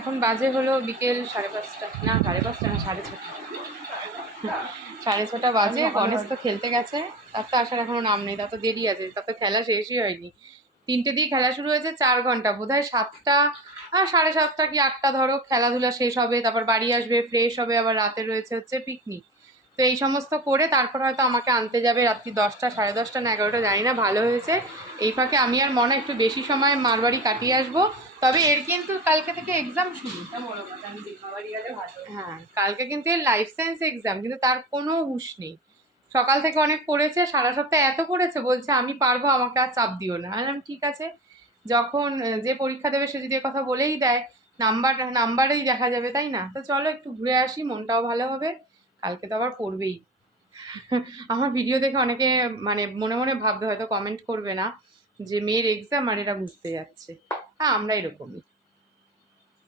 এখন বাজে হলো বিকেল 5:30, না 5:30 না 6:30, 6:30 বাজে। গণেশ তো খেলতে গেছে, তার তো আসার এখনো নাম নেই, তার তো দেরি আছে, তার তো খেলা শেষই হয়নি। 3টে দিয়ে খেলা শুরু হয়েছে, 4 ঘন্টা, বোধহয় 7টা 7:30 কি 8টা ধরো খেলাধুলা শেষ হবে, তারপর বাড়ি আসবে, ফ্রেশ হবে, আবার রাতে রয়েছে হচ্ছে পিকনিক। তো এই সমস্ত করে তারপর হয়তো আমাকে আনতে যাবে রাত্রি 10টা, 10:30 না 11টা, জানি না। ভালো হয়েছে এই ফাঁকে আমি আর মনে একটু বেশি সময় মার বাড়ি কাটিয়ে আসবো। তবে এর কিন্তু কালকে থেকে এক্সাম শুরু। হ্যাঁ, কালকে কিন্তু এর লাইফ সায়েন্স এক্সাম, কিন্তু তার কোনো হুঁশ নেই। সকাল থেকে অনেক পড়েছে, সারা সপ্তাহে এত পড়েছে, বলছে আমি পারবো, আমাকে আর চাপ দিও না। আমি ঠিক আছে, যখন যে পরীক্ষা দেবে সে যদি কথা বলেই দেয়, নাম্বারেই দেখা যাবে, তাই না? তো চলো একটু ঘুরে আসি, মনটাও ভালো হবে। কালকে তো আবার পড়বেই। আমার ভিডিও দেখে অনেকে মানে মনে মনে ভাববে, হয়তো কমেন্ট করবে না, যে মেয়ের এক্সাম আর এরা ঘুরতে যাচ্ছে। হ্যাঁ, আমরা এরকমই।